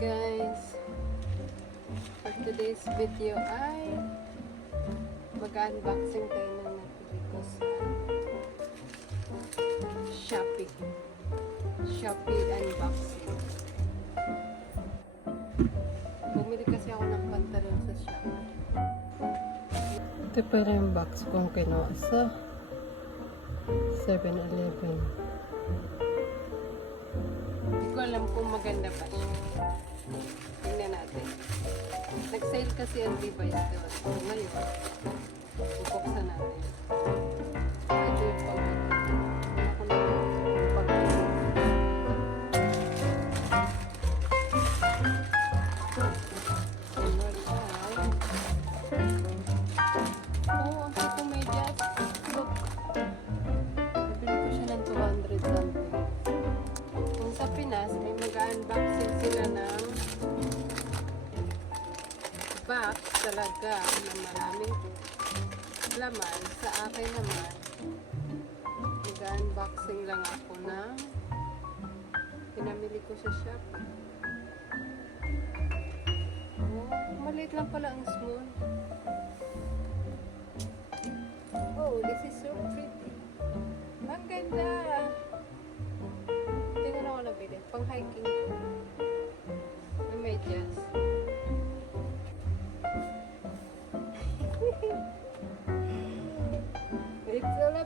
guys. For today's video ay mag-unboxing tayo ng napili ko Shopee. Shopee unboxing. Bumili kasi ako ng pantalon sa Shopee. Ito pala yung box kong kinuha sa 7-Eleven. Alam kung maganda pa siya. Tingnan natin. Nag-sale kasi ang Levi's doon. So, ngayon, bubuksan natin. Ito yung pag talaga na maraming laman. Sa akin naman, mag-unboxing lang ako ng pinamili ko sa Shopee. Oh, maliit lang pala ang small. Oh, this is so pretty. Ang ganda. Tingnan ako nabili. Pang hiking ko. May medyas.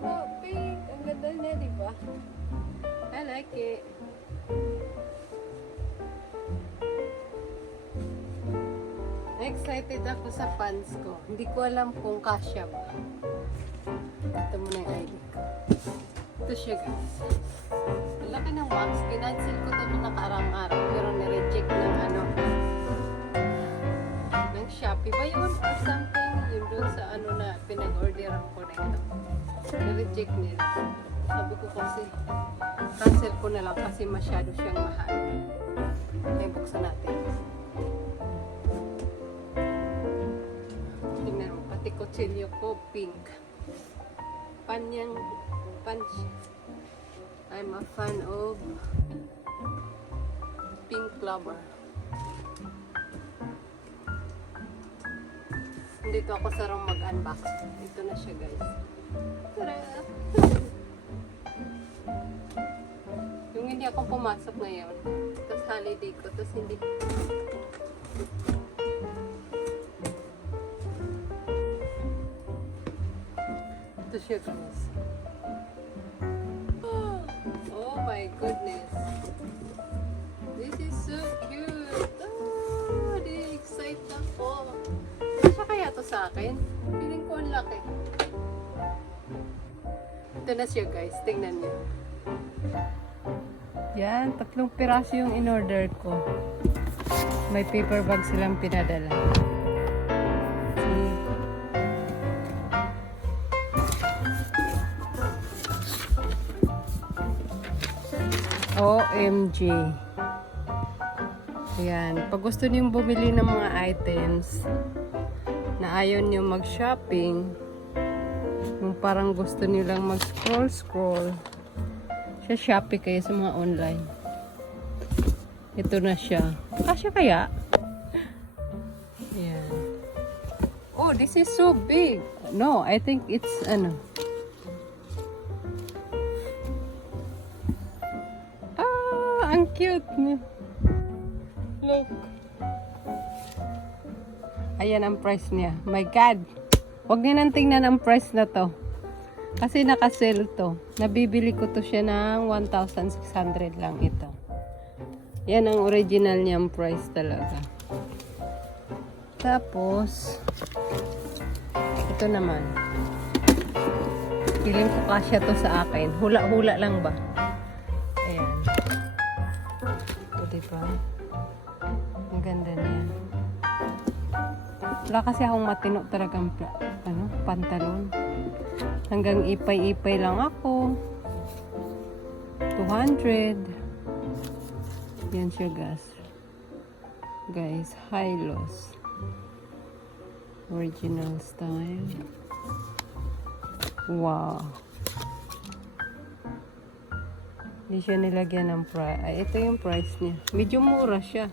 About pink. Ang ganda niya, di ba? I like it. Excited ako sa pants ko. Hindi ko alam kung kasya ba. Ito muna yung ID ko. Ito siya guys. Laki ng wax. Kinancel ko ito nung nakarang araw. Pero nireject ng ano. Shopee ba yun? Or something. Yun doon sa ano na pinag-orderan ko na ito. Nireject nila. Sabi ko kasi cancel ko na lang kasi masyado siyang mahal. Ay, buksan natin. Tingnan mo, pati kutsilyo ko, pink. Panyang, punch. I'm a fan of pink clover. Dito ako sa room mag-unbox. Ito na siya, guys. Tara! Yung hindi ako pumasok ngayon, tapos holiday ko, tapos hindi Ito siya guys. Oh my goodness. This is so cute. Sa akin? Feeling ko ang laki. Ito na siya guys. Tingnan niyo. Yan, tatlong piraso yung in-order ko. May paper bag silang pinadala. OMG. Ayan. Pag gusto niyong bumili ng mga items na ayaw niyo mag-shopping, yung parang gusto niyo lang mag-scroll-scroll, sa Shopee kayo sa mga online. Ito na siya. Kasya kaya? Ayan. Oh, this is so big. No, I think it's ano. Ah, ang cute niya. Look. Ayan ang price niya. My God. Huwag niyo nang tingnan ang price na to. Kasi naka-sale to. Nabibili ko to siya ng 1,600 lang ito. Yan ang original niyang price talaga. Tapos, ito naman. Feeling ko kasya to sa akin. Hula-hula lang ba? Ayan. Ito, diba? Ang ganda niya. Wala kasi akong matino talagang ano, pantalon. Hanggang ipay-ipay lang ako. 200. Yan siya, guys. Guys, high loss. Original style. Wow. Hindi siya nilagyan ng price. Ay, ito yung price niya. Medyo mura siya.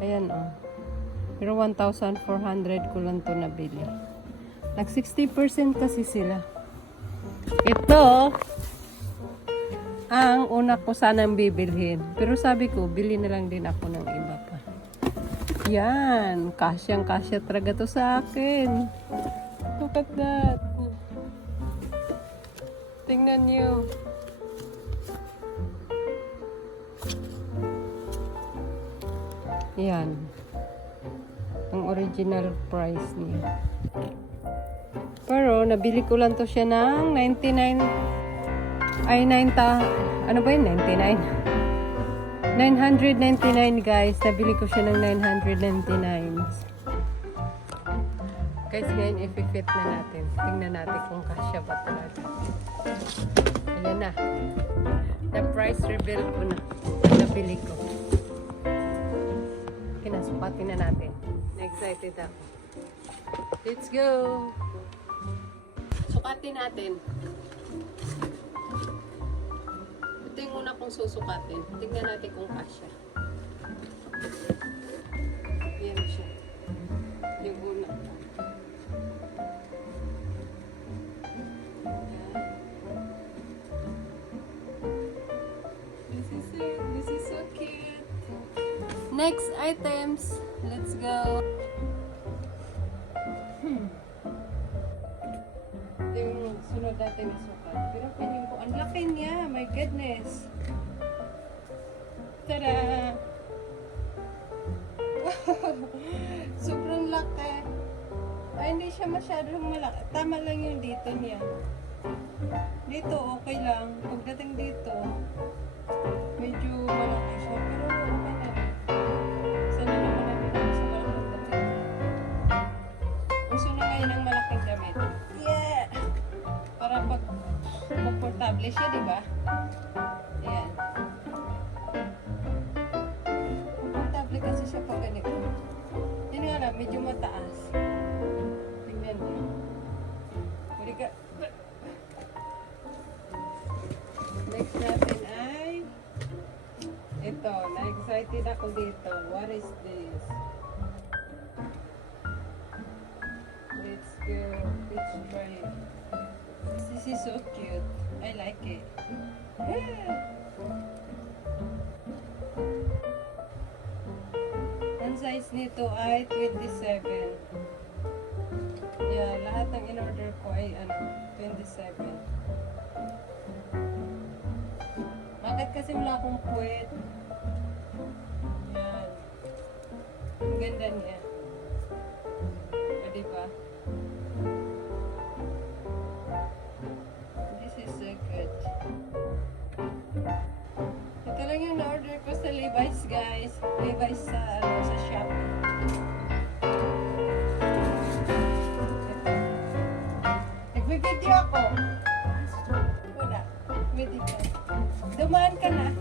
Ayan oh. Pero 1,400 ko lang to nabili. Nag 60% kasi sila. Ito, ang una ko sanang bibilhin. Pero sabi ko, bili na lang din ako ng iba pa. Yan, kasyang kasya talaga to sa akin. Look at that. Tingnan niyo. Yan. Ang original price niya. Pero, nabili ko lang to siya ng 99 ay 9 ta ano ba yun? 99 999 guys. Nabili ko siya ng 999 guys ngayon i-fit na natin. Tingnan natin kung kasya ba talaga ayan na. Na price reveal ko na. Nabili ko. Kinasukatin na natin excited ako let's go sukatin natin ito yung una kong susukatin. Tingnan natin kung kasya. Yan siya. Yung una. This is it. This is so cute. Next items. Go. Hmm. Ito yung sunod natin na sukat. Pero piling ko, ang laki niya. My goodness. Tada! Sobrang laki. Ay, hindi siya masyadong malaki. Tama lang yung dito niya. Dito, okay lang. Pagdating dito, medyo malaki siya. Pero komportable siya, di ba? Ayan. Komportable kasi siya pag ganito. Yun nga lang, medyo mataas. Tingnan niyo. Huli ka. Next natin ay ito, na-excited ako dito. What is this? Let's go. Let's try it. This is so cute. I like it. Ang size nito ay 27. Yeah, lahat ng in-order ko ay ano, 27. Bakit kasi wala akong puwet? Yan. Ang ganda niya. O, diba? Sa Levi's, guys. Levi's sa, ano, sa Shopee. Ito. Nagbe-video ako. Wala. Video. Dumaan ka na.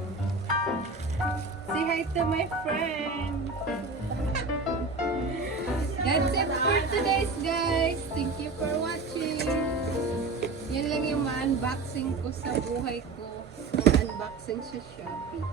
Say hi to my friend. That's it for today's guys. Thank you for watching. Yan lang yung ma-unboxing ko sa buhay ko. Ang unboxing sa Shopee.